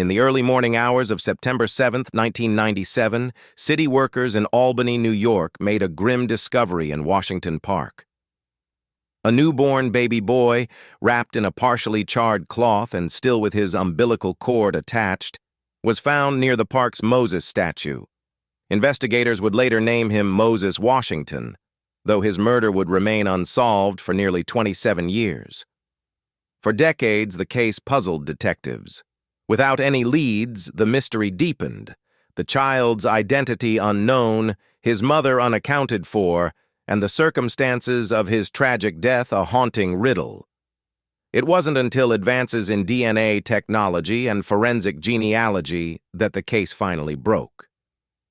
In the early morning hours of September 7, 1997, city workers in Albany, New York made a grim discovery in Washington Park. A newborn baby boy, wrapped in a partially charred cloth and still with his umbilical cord attached, was found near the park's Moses statue. Investigators would later name him Moses Washington, though his murder would remain unsolved for nearly 27 years. For decades, the case puzzled detectives. Without any leads, the mystery deepened. The child's identity unknown, his mother unaccounted for, and the circumstances of his tragic death a haunting riddle. It wasn't until advances in DNA technology and forensic genealogy that the case finally broke.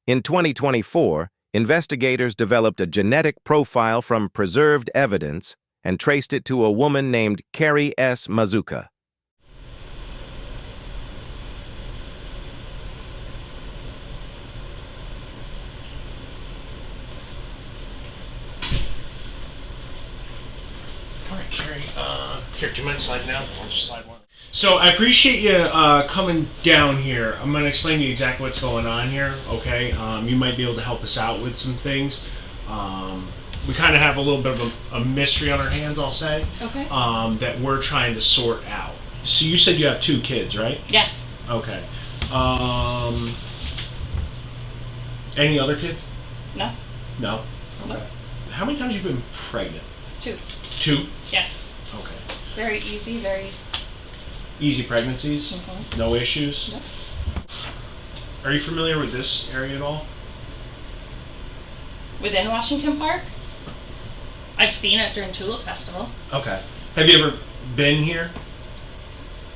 In 2024, investigators developed a genetic profile from preserved evidence and traced it to a woman named Carrie S. Mazuka. Alright, Carrie, here, do you mind sliding down? Or just slide one? So, I appreciate you coming down here. I'm going to explain to you exactly what's going on here, okay? You might be able to help us out with some things. We kind of have a little bit of a mystery on our hands, I'll say. Okay. That we're trying to sort out. So, you said you have 2 kids, right? Yes. Okay. Any other kids? No. No? Okay. How many times have you been pregnant? 2. 2? Yes. Okay. Very easy, very... Easy pregnancies? Mm-hmm. No issues? No. Are you familiar with this area at all? Within Washington Park? I've seen it during Tulip Festival. Okay. Have you ever been here?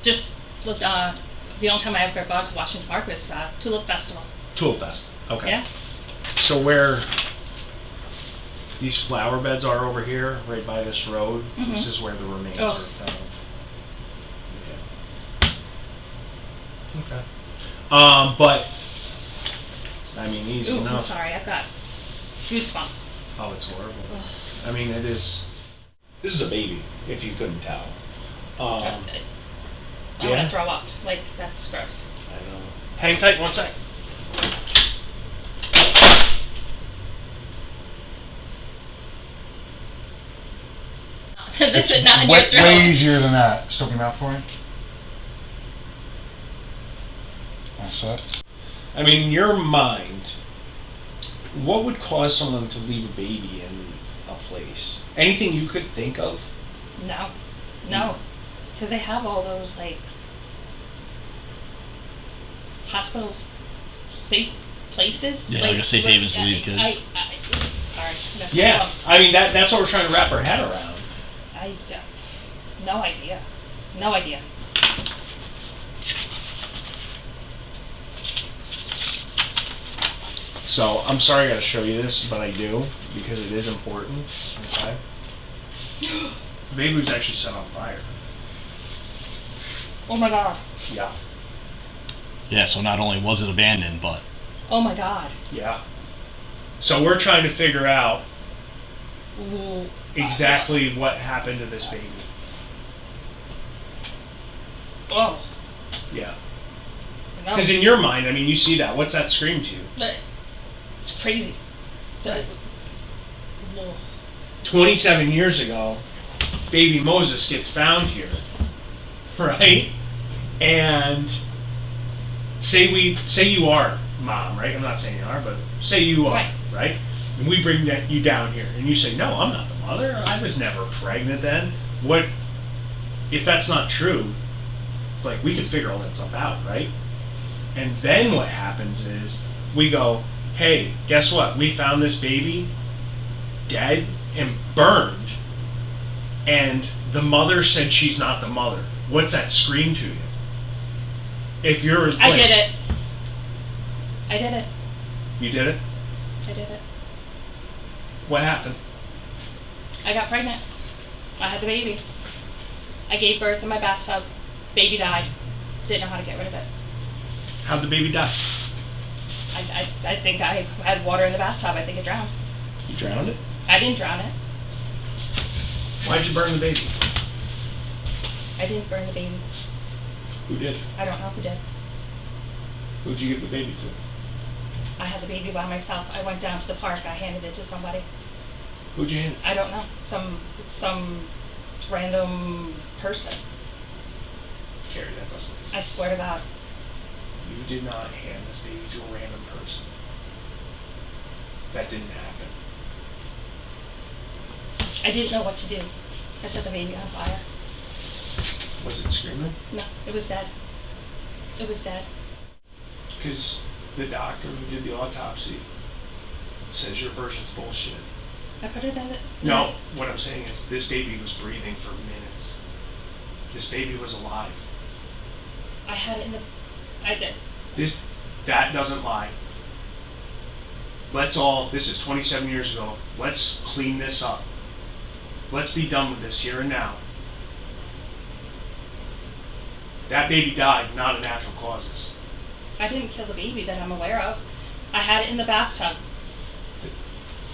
Just looked, the only time I ever got to Washington Park was Tulip Festival. Tulip Fest. Okay. Yeah. So where these flower beds are over here, right by this road, Mm-hmm. this is where the remains Oh. are found. Yeah. Okay. But I mean, easy Ooh, enough. I'm sorry, I've got goosebumps. Oh, it's horrible. Ugh. I mean, it is. This is a baby, if you couldn't tell. I'm yeah? gonna throw up. Like, that's gross. I know. Hang tight 1 sec. This is not in your way, throat. way easier than that. Just open your mouth for me. That's it. I mean, in your mind, what would cause someone to leave a baby in a place? Anything you could think of? No. No. Because they have all those, like, hospitals, safe places. Yeah, like a safe haven to leave kids. Sorry. No, Yeah. I mean, that's what we're trying to wrap our head around. No idea. No idea. So, I'm sorry I gotta show you this, but I do, because it is important. Okay? The baby was actually set on fire. Oh my god. Yeah. Yeah, so not only was it abandoned, but Oh my god. Yeah. So we're trying to figure out Ooh. exactly what happened to this baby. Oh. Yeah. No. Because in your mind, I mean, you see that. What's that scream to you? But it's crazy. Right. No. 27 years ago, baby Moses gets found here, right? And say you are mom, right? I'm not saying you are, but say you are, right? And we bring you down here, and you say, no, I'm not the mother. I was never pregnant then. What if that's not true? Like, we can figure all that stuff out, right? And then what happens is we go, hey, guess what? We found this baby dead and burned, and the mother said she's not the mother. What's that scream to you? If you're I did it. I did it. You did it? I did it. What happened? I got pregnant. I had the baby. I gave birth in my bathtub. Baby died. Didn't know how to get rid of it. How'd the baby die? I think I had water in the bathtub. I think it drowned. You drowned it? I didn't drown it. Why'd you burn the baby? I didn't burn the baby. Who did? I don't know who did. Who'd you give the baby to? I had the baby by myself. I went down to the park. I handed it to somebody. Who'd you hand it to? I don't know. Some random person. Carrie, that doesn't exist. I swear to God. You did not hand this baby to a random person. That didn't happen. I didn't know what to do. I set the baby on fire. Was it screaming? No, it was dead. It was dead. Because the doctor who did the autopsy says your version's bullshit. I put it in it. No, what I'm saying is this baby was breathing for minutes. This baby was alive. I had it in the. I did. That doesn't lie. This is 27 years ago. Let's clean this up. Let's be done with this here and now. That baby died, not of natural causes. I didn't kill the baby that I'm aware of. I had it in the bathtub.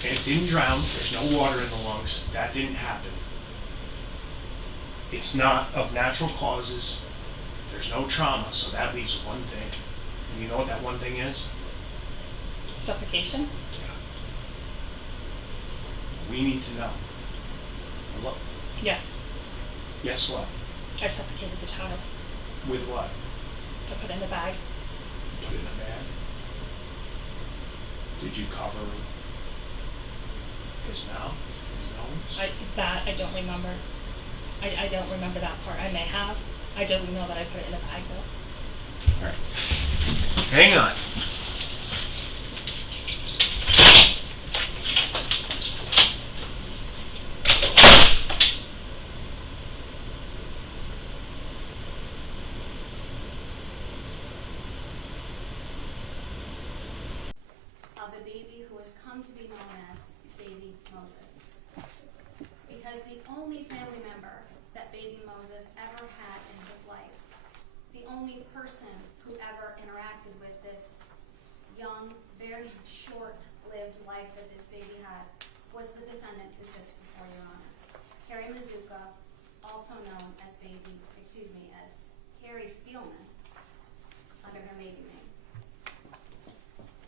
It didn't drown. There's no water in the lungs. That didn't happen. It's not of natural causes. There's no trauma, so that leaves one thing. And you know what that one thing is? Suffocation? Yeah. We need to know. Hello? Yes. Guess what? I suffocated the child. With what? I put it in a bag. Put it in a bag? Did you cover his mouth? His nose? I don't remember. I don't remember that part. I may have. I don't know that I put it in a bag though. Alright. Hang on. Of a baby who has come to be known as Baby Moses. Because the only family member that Baby Moses ever had in his life, the only person who ever interacted with this young, very short-lived life that this baby had, was the defendant who sits before Your Honor, Carrie Mazuka, also known as as Carrie Spielman, under her maiden name.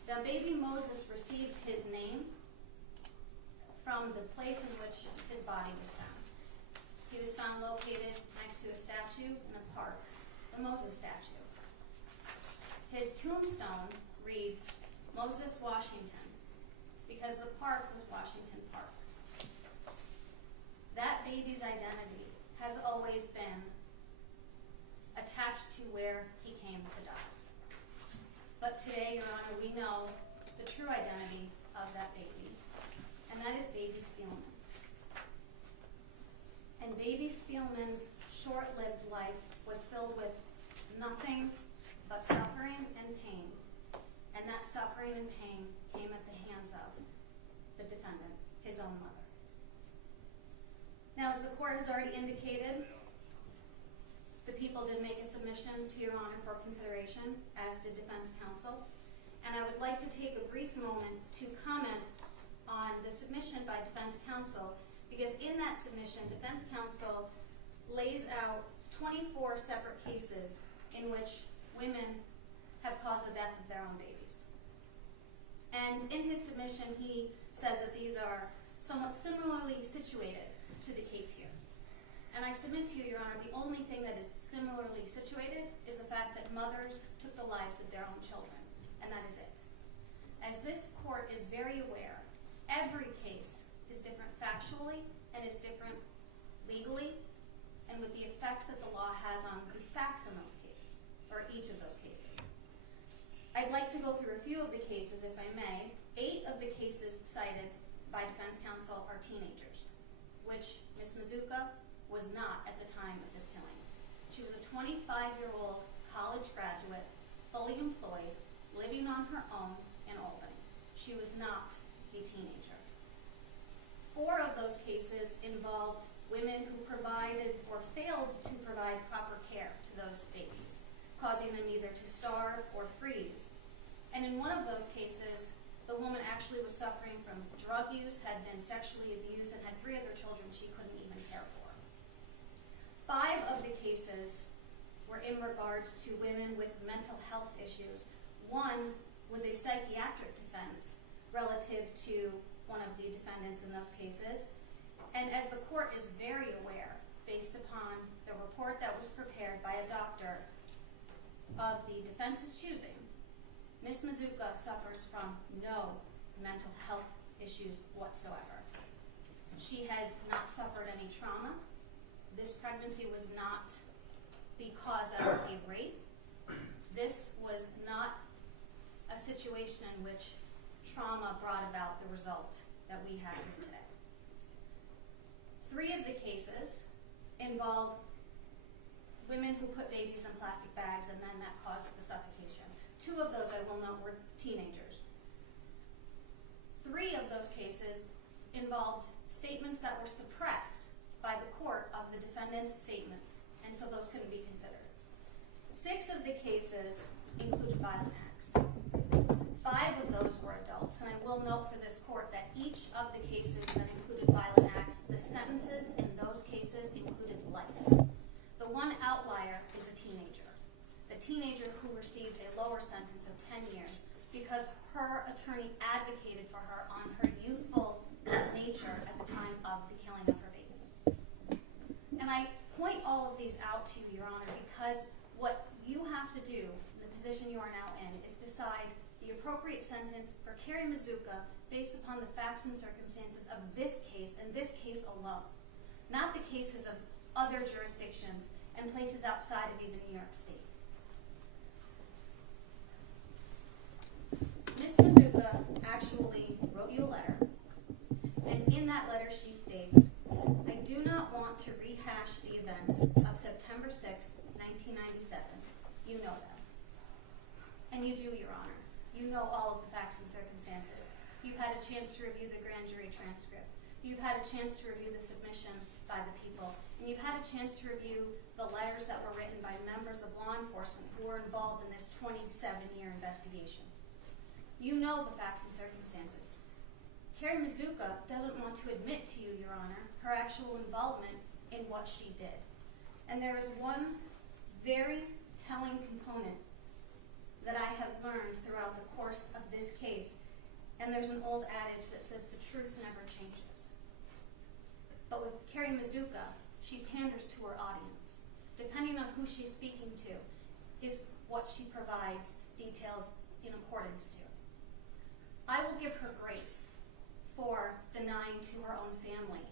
Now, Baby Moses received his name from the place in which his body was found. He was found located next to a statue in a park, the Moses statue. His tombstone reads, Moses Washington, because the park was Washington Park. That baby's identity has always been attached to where he came to die. But today, Your Honor, we know the true identity of that baby, and that is Baby Spielman. And Baby Spielman's short-lived life was filled with nothing but suffering and pain, and that suffering and pain came at the hands of the defendant, his own mother. Now, as the court has already indicated, the people did make a submission to Your Honor for consideration, as did defense counsel. And I would like to take a brief moment to comment on the submission by defense counsel, because in that submission, defense counsel lays out 24 separate cases in which women have caused the death of their own babies. And in his submission, he says that these are somewhat similarly situated to the case here. And I submit to you, Your Honor, the only thing that is similarly situated is the fact that mothers took the lives of their own children, and that is it. As this court is very aware, every case is different factually and is different legally, and with the effects that the law has on the facts in those cases, or each of those cases. I'd like to go through a few of the cases, if I may. 8 of the cases cited by defense counsel are teenagers, which Ms. Mazuka was not at the time of this killing. She was a 25-year-old college graduate, fully employed, living on her own in Albany. She was not a teenager. 4 of those cases involved women who provided or failed to provide proper care to those babies, causing them either to starve or freeze. And in one of those cases, the woman actually was suffering from drug use, had been sexually abused, and had 3 other children she couldn't even care for. 5 of the cases were in regards to women with mental health issues, One was a psychiatric defense relative to one of the defendants in those cases. And as the court is very aware, based upon the report that was prepared by a doctor of the defense's choosing, Ms. Mazuka suffers from no mental health issues whatsoever. She has not suffered any trauma. This pregnancy was not the cause of a rape. This was not a situation in which trauma brought about the result that we have here today. 3 of the cases involve women who put babies in plastic bags and then that caused the suffocation. 2 of those, I will note, were teenagers. 3 of those cases involved statements that were suppressed by the court of the defendant's statements, and so those couldn't be considered. 6 of the cases included violent acts. 5 of those were adults, and I will note for this court that each of the cases that included violent acts, the sentences in those cases included life. The one outlier is a teenager. The teenager who received a lower sentence of 10 years because her attorney advocated for her on her youthful nature at the time of the killing of her baby. And I point all of these out to you, Your Honor, because what you have to do in the position you are now in is decide the appropriate sentence for Carrie Mazuka based upon the facts and circumstances of this case and this case alone, not the cases of other jurisdictions and places outside of even New York State. Ms. Mazuka actually wrote you a letter, and in that letter she states, "I do not want to rehash the events of September 6th, 1997. You know them." And you do, Your Honor. You know all of the facts and circumstances. You've had a chance to review the grand jury transcript. You've had a chance to review the submission by the people. And you've had a chance to review the letters that were written by members of law enforcement who were involved in this 27-year investigation. You know the facts and circumstances. Carrie Mazuka doesn't want to admit to you, Your Honor, her actual involvement in what she did. And there is one very telling component that I have learned throughout the course of this case, and there's an old adage that says the truth never changes. But with Carrie Mazuka, she panders to her audience. Depending on who she's speaking to is what she provides details in accordance to. I will give her grace for denying to her own family,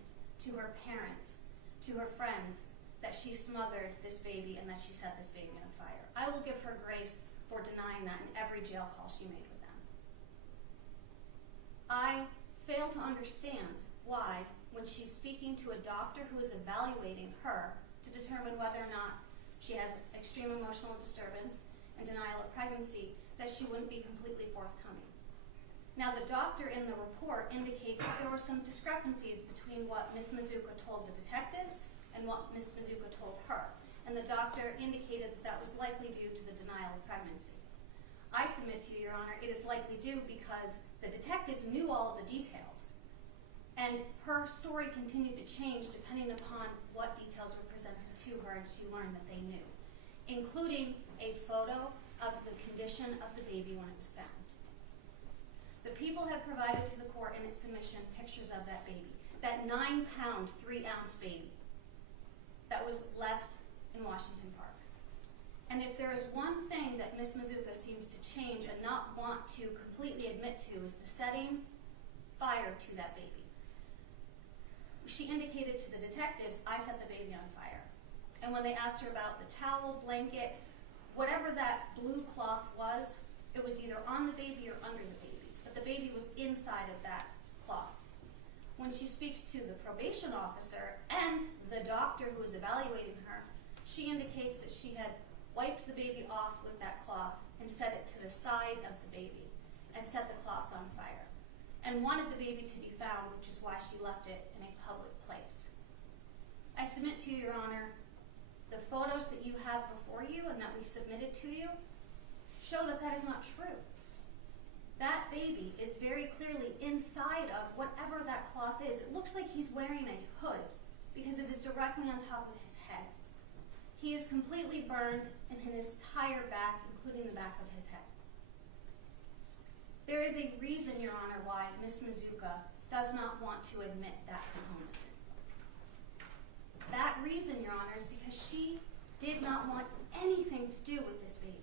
to her parents, to her friends, that she smothered this baby and that she set this baby on fire. I will give her grace for denying that in every jail call she made with them. I fail to understand why, when she's speaking to a doctor who is evaluating her to determine whether or not she has extreme emotional disturbance and denial of pregnancy, that she wouldn't be completely forthcoming. Now, the doctor in the report indicates that there were some discrepancies between what Ms. Mazuka told the detectives and what Ms. Mazuka told her. And the doctor indicated that that was likely due to the denial of pregnancy. I submit to you, Your Honor, it is likely due because the detectives knew all of the details. And her story continued to change depending upon what details were presented to her and she learned that they knew, including a photo of the condition of the baby when it was found. The people had provided to the court in its submission pictures of that baby, that 9-pound, 3-ounce baby that was left in Washington Park. And if there is one thing that Ms. Mazuka seems to change and not want to completely admit to is the setting fire to that baby. She indicated to the detectives, "I set the baby on fire." And when they asked her about the towel, blanket, whatever that blue cloth was, it was either on the baby or under the baby. But the baby was inside of that cloth. When she speaks to the probation officer and the doctor who was evaluating her, she indicates that she had wiped the baby off with that cloth and set it to the side of the baby and set the cloth on fire and wanted the baby to be found, which is why she left it in a public place. I submit to you, Your Honor, the photos that you have before you and that we submitted to you show that that is not true. That baby is very clearly inside of whatever that cloth is. It looks like he's wearing a hood because it is directly on top of his head. He is completely burned in his entire back, including the back of his head. There is a reason, Your Honor, why Ms. Mizuka does not want to admit that component. That reason, Your Honor, is because she did not want anything to do with this baby.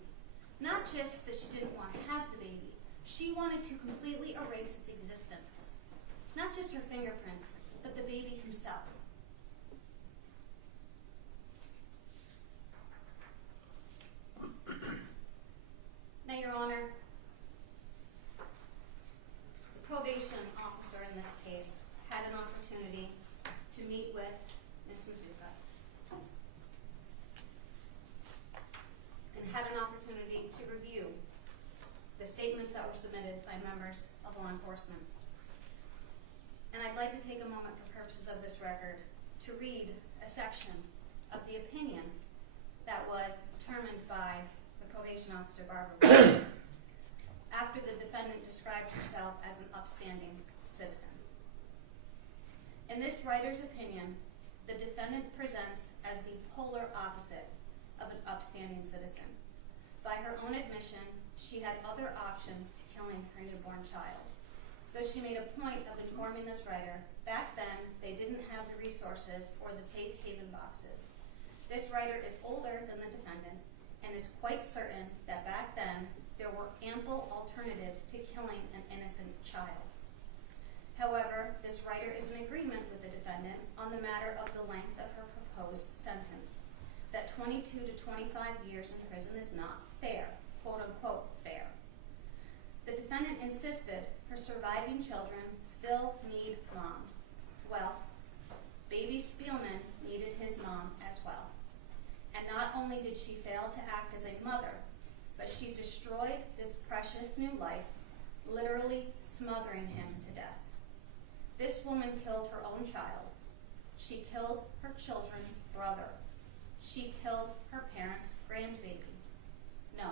Not just that she didn't want to have the baby, she wanted to completely erase its existence. Not just her fingerprints, but the baby himself. Now, Your Honor, the probation officer in this case had an opportunity to meet with Ms. Mizuka and had an opportunity to review the statements that were submitted by members of law enforcement. And I'd like to take a moment for purposes of this record to read a section of the opinion that was determined by the probation officer, Barbara, after the defendant described herself as an upstanding citizen. In this writer's opinion, the defendant presents as the polar opposite of an upstanding citizen. By her own admission, she had other options to killing her newborn child. Though she made a point of informing this writer, back then they didn't have the resources or the safe haven boxes. This writer is older than the defendant and is quite certain that back then there were ample alternatives to killing an innocent child. However, this writer is in agreement with the defendant on the matter of the length of her proposed sentence, that 22 to 25 years in prison is not fair, quote unquote fair. The defendant insisted her surviving children still need mom. Well, baby Spielman needed his mom as well. And not only did she fail to act as a mother, but she destroyed this precious new life, literally smothering him to death. This woman killed her own child. She killed her children's brother. She killed her parents' grandbaby. No.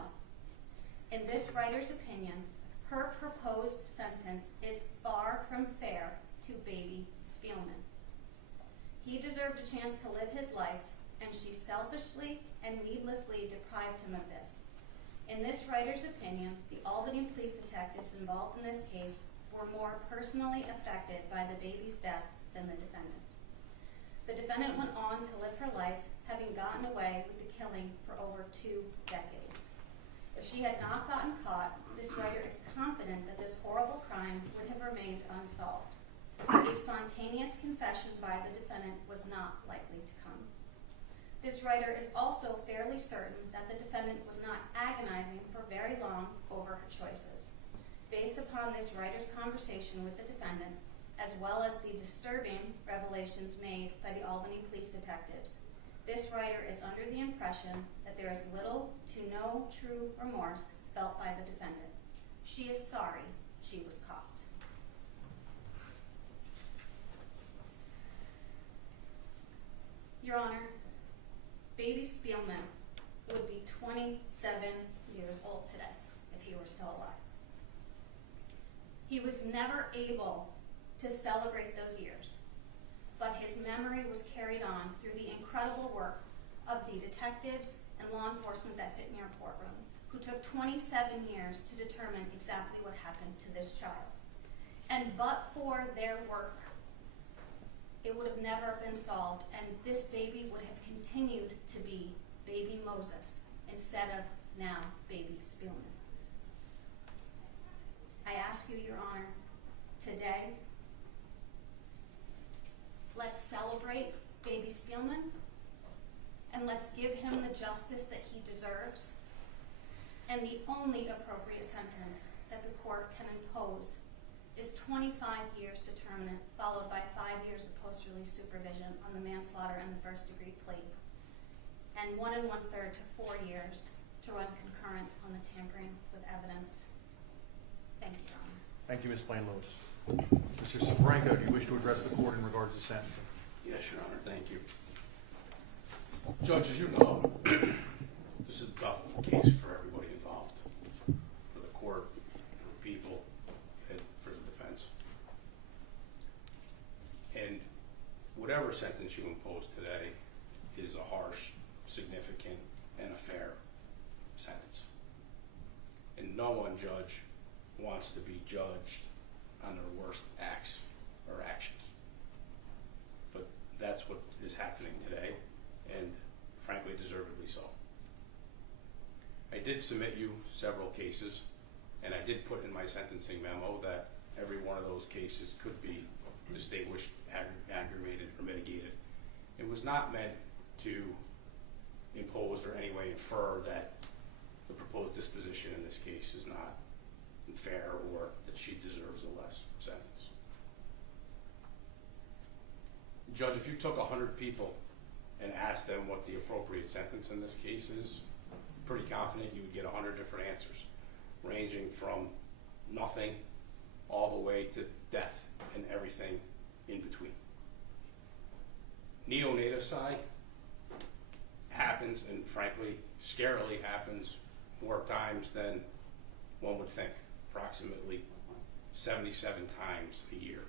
In this writer's opinion, her proposed sentence is far from fair to baby Spielman. He deserved a chance to live his life, and she selfishly and needlessly deprived him of this. In this writer's opinion, the Albany police detectives involved in this case were more personally affected by the baby's death than the defendant. The defendant went on to live her life, having gotten away with the killing for over 2 decades. If she had not gotten caught, this writer is confident that this horrible crime would have remained unsolved. A spontaneous confession by the defendant was not likely to come. This writer is also fairly certain that the defendant was not agonizing for very long over her choices. Based upon this writer's conversation with the defendant, as well as the disturbing revelations made by the Albany police detectives, this writer is under the impression that there is little to no true remorse felt by the defendant. She is sorry she was caught. Your Honor, baby Spielman would be 27 years old today if he were still alive. He was never able to celebrate those years, but his memory was carried on through the incredible work of the detectives and law enforcement that sit in your courtroom, who took 27 years to determine exactly what happened to this child. And but for their work, it would have never been solved, and this baby would have continued to be baby Moses instead of now baby Spielman. I ask you, Your Honor, today, let's celebrate baby Spielman, and let's give him the justice that he deserves, and the only appropriate sentence that the court can impose is 25 years determinant, followed by 5 years of post-release supervision on the manslaughter and the first-degree plea, and 1 1/3 to 4 years to run concurrent on the tampering with evidence. Thank you, Your Honor. Thank you, Ms. Blaine-Lewis. Mr. Safranco, do you wish to address the court in regards to sentencing? Yes, Your Honor, thank you. Judge, as you know, this is a tough case for everybody involved, for the court, for the people, and for the defense. And whatever sentence you impose today is a harsh, significant, and a fair sentence. And no one, Judge, wants to be judged on their worst acts or actions. But that's what is happening today, and frankly, deservedly so. I did submit you several cases, and I did put in my sentencing memo that every one of those cases could be distinguished, aggravated, or mitigated. It was not meant to impose or any way infer that the proposed disposition in this case is not fair or that she deserves a less sentence. Judge, if you took 100 people and asked them what the appropriate sentence in this case is, pretty confident you would get 100 different answers, ranging from nothing all the way to death and everything in between. Neonaticide happens, and frankly, scarily happens more times than one would think, approximately 77 times a year.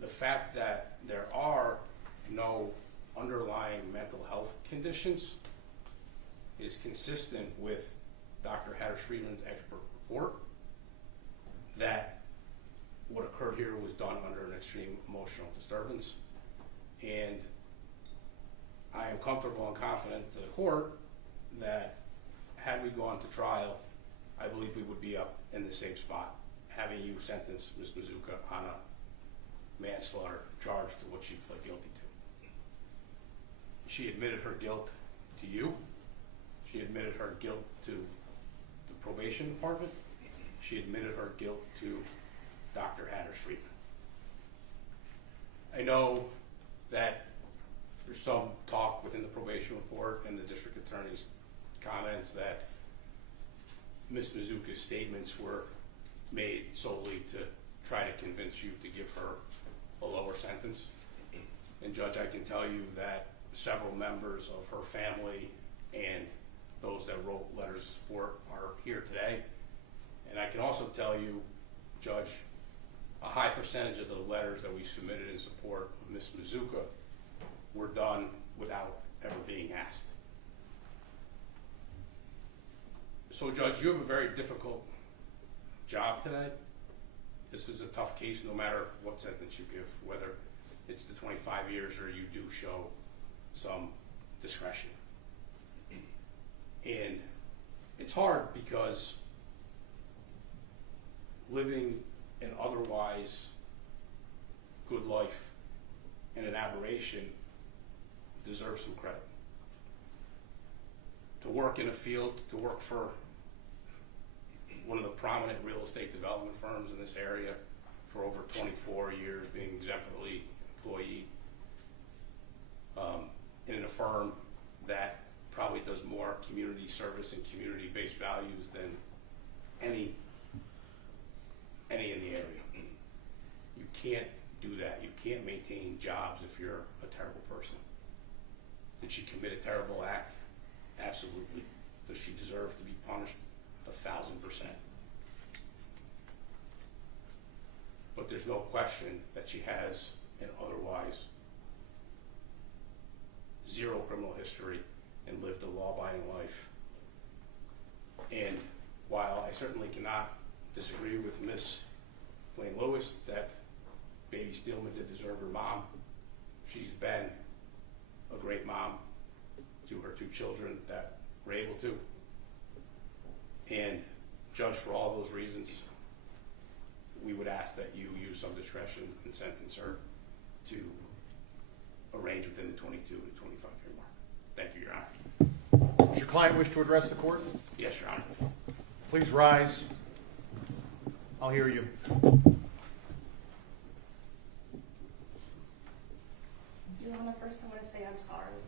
The fact that there are no underlying mental health conditions is consistent with Dr. Hatter-Friedman's expert report that what occurred here was done under an extreme emotional disturbance. And I am comfortable and confident to the court that had we gone to trial, I believe we would be up in the same spot, having you sentence Ms. Mazuka on a manslaughter charge to what she pled guilty to. She admitted her guilt to you. She admitted her guilt to the probation department. She admitted her guilt to Dr. Hatter-Friedman. I know that there's some talk within the probation report and the district attorney's comments that Ms. Mazuka's statements were made solely to try to convince you to give her a lower sentence. And Judge, I can tell you that several members of her family and those that wrote letters of support are here today. And I can also tell you, Judge, a high percentage of the letters that we submitted in support of Ms. Mazuka were done without ever being asked. So Judge, you have a very difficult job today. This is a tough case no matter what sentence you give, whether it's the 25 years or you do show some discretion. And it's hard because living an otherwise good life in an aberration deserves some credit. To work in a field, to work for one of the prominent real estate development firms in this area for over 24 years, being exemplary employee in a firm that probably does more community service and community-based values than any in the area. You can't do that. You can't maintain jobs if you're a terrible person. Did she commit a terrible act? Absolutely. Does she deserve to be punished? 1,000%. But there's no question that she has an otherwise zero criminal history and lived a law-abiding life. And while I certainly cannot disagree with Ms. Blaine Lewis that baby Steelman did deserve her mom, she's been a great mom to her two children that were able to. And Judge, for all those reasons, we would ask that you use some discretion and sentence her to arrange within the 22 to 25-year mark. Thank you, Your Honor. Does your client wish to address the court? Yes, Your Honor. Please rise. I'll hear you. Your Honor, first I want to say I'm sorry.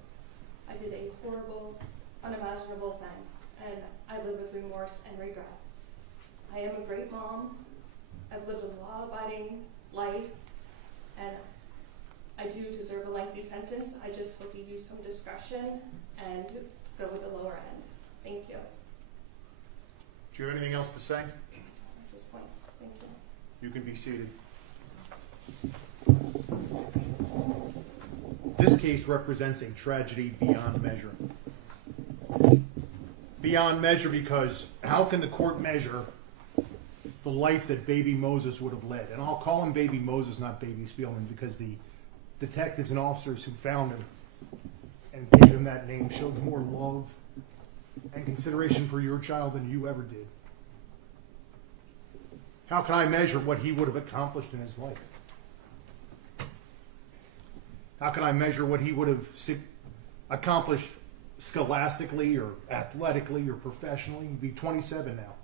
I did a horrible, unimaginable thing, and I live with remorse and regret. I am a great mom. I've lived a law-abiding life, and I do deserve a lengthy sentence. I just hope you use some discretion and go with the lower end. Thank you. Do you have anything else to say? At this point, thank you. You can be seated. This case represents a tragedy beyond measure. beyond measure because how can the court measure the life that baby Moses would have led? And I'll call him baby Moses, not baby Spielman, because the detectives and officers who found him and gave him that name showed more love and consideration for your child than you ever did. How can I measure what he would have accomplished in his life? How can I measure what he would have accomplished scholastically or athletically or professionally? He'd be 27 now.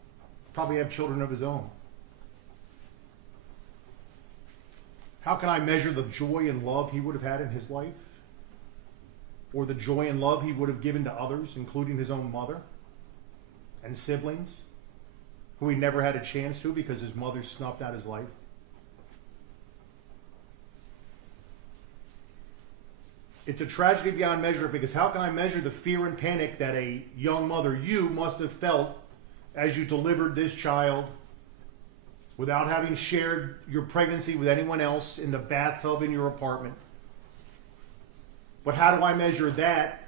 Probably have children of his own. How can I measure the joy and love he would have had in his life? Or the joy and love he would have given to others, including his own mother and siblings, who he never had a chance to because his mother snuffed out his life? It's a tragedy beyond measure because how can I measure the fear and panic that a young mother, you, must have felt as you delivered this child without having shared your pregnancy with anyone else in the bathtub in your apartment? But how do I measure that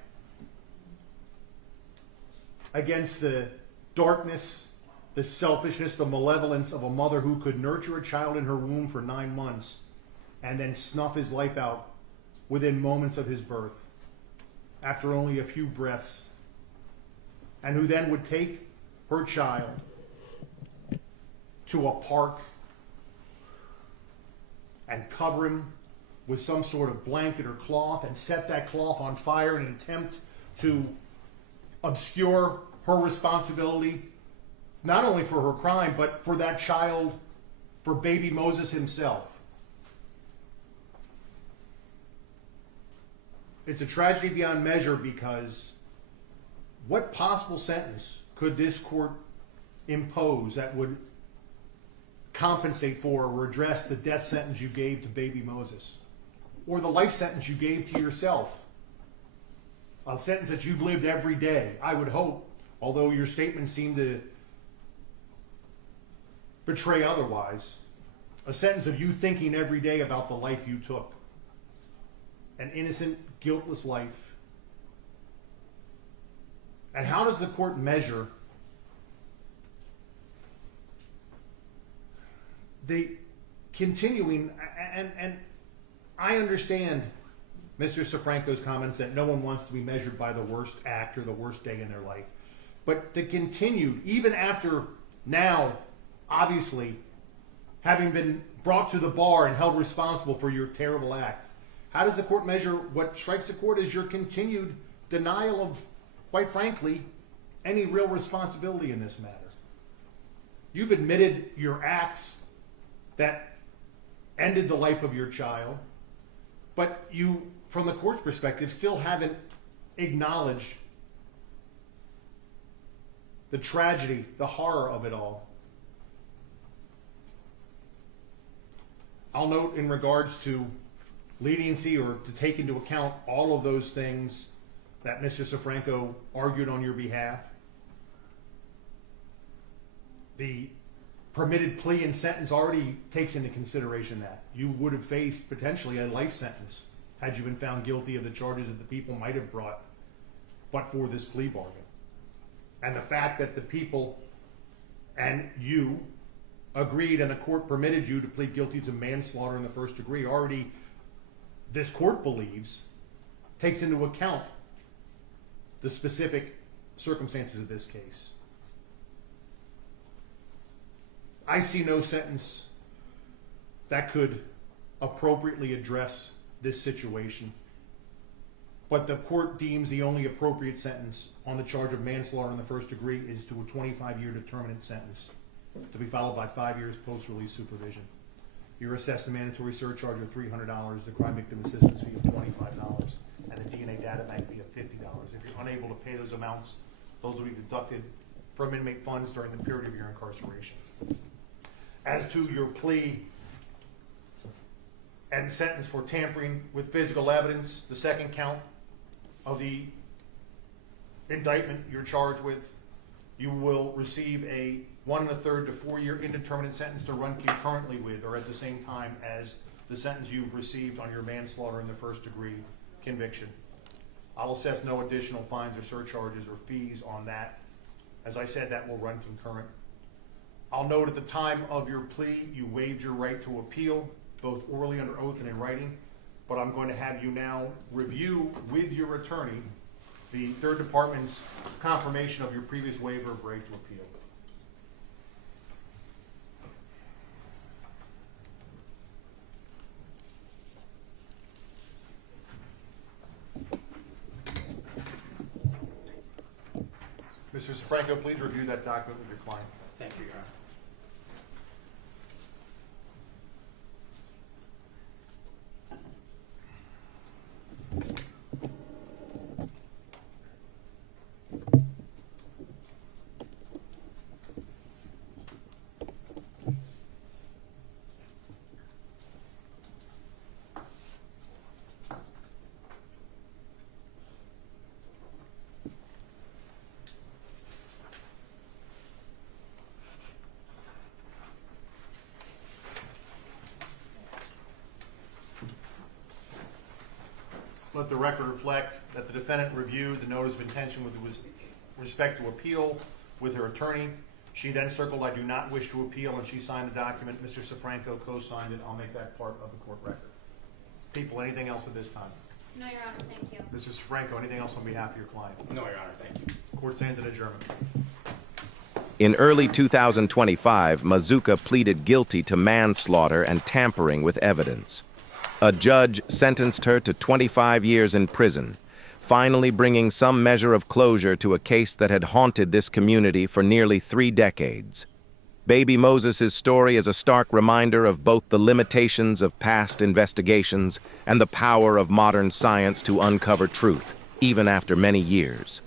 against the darkness, the selfishness, the malevolence of a mother who could nurture a child in her womb for 9 months and then snuff his life out within moments of his birth after only a few breaths, and who then would take her child to a park and cover him with some sort of blanket or cloth and set that cloth on fire in an attempt to obscure her responsibility, not only for her crime, but for that child, for baby Moses himself. It's a tragedy beyond measure because what possible sentence could this court impose that would compensate for or redress the death sentence you gave to baby Moses? Or the life sentence you gave to yourself? A sentence that you've lived every day, I would hope, although your statements seem to betray otherwise. A sentence of you thinking every day about the life you took. An innocent, guiltless life. And how does the court measure the continuing, and I understand Mr. Safranco's comments that no one wants to be measured by the worst act or the worst day in their life. But the continued, even after now, obviously, having been brought to the bar and held responsible for your terrible act, how does the court measure what strikes the court as your continued denial of, quite frankly, any real responsibility in this matter? You've admitted your acts that ended the life of your child, but you, from the court's perspective, still haven't acknowledged the tragedy, the horror of it all. I'll note in regards to leniency, or to take into account all of those things that Mr. Safranco argued on your behalf, the permitted plea and sentence already takes into consideration that you would have faced potentially a life sentence had you been found guilty of the charges that the people might have brought but for this plea bargain. And the fact that the people and you agreed and the court permitted you to plead guilty to manslaughter in the first degree already, this court believes, takes into account the specific circumstances of this case. I see no sentence that could appropriately address this situation, but the court deems the only appropriate sentence on the charge of manslaughter in the first degree is to a 25-year determinate sentence, to be followed by 5 years post-release supervision. You're assessed a mandatory surcharge of $300, the crime victim assistance fee of $25, and the DNA data bank fee of $50. If you're unable to pay those amounts, those will be deducted from inmate funds during the period of your incarceration. As to your plea and sentence for tampering with physical evidence, the second count of the indictment you're charged with, you will receive a 1 1/3 to 4 year indeterminate sentence to run concurrently with or at the same time as the sentence you've received on your manslaughter in the first degree conviction. I'll assess no additional fines or surcharges or fees on that As I said, that will run concurrent. I'll note at the time of your plea, you waived your right to appeal, both orally under oath and in writing, but I'm going to have you now review with your attorney the Third Department's confirmation of your previous waiver of right to appeal. Mr. Safranco, please review that document with your client. Thank you, Your Honor. Let the record reflect that the defendant reviewed the notice of intention with respect to appeal with her attorney. She then circled, "I do not wish to appeal," and she signed the document. Mr. Safranco co-signed it. I'll make that part of the court record. People, anything else at this time? No, Your Honor, thank you. Mr. Safranco, anything else on behalf of your client? No, Your Honor, thank you. Court stands in adjournment. In early 2025, Mazuka pleaded guilty to manslaughter and tampering with evidence. A judge sentenced her to 25 years in prison, finally bringing some measure of closure to a case that had haunted this community for nearly 3 decades. Baby Moses' story is a stark reminder of both the limitations of past investigations and the power of modern science to uncover truth, even after many years.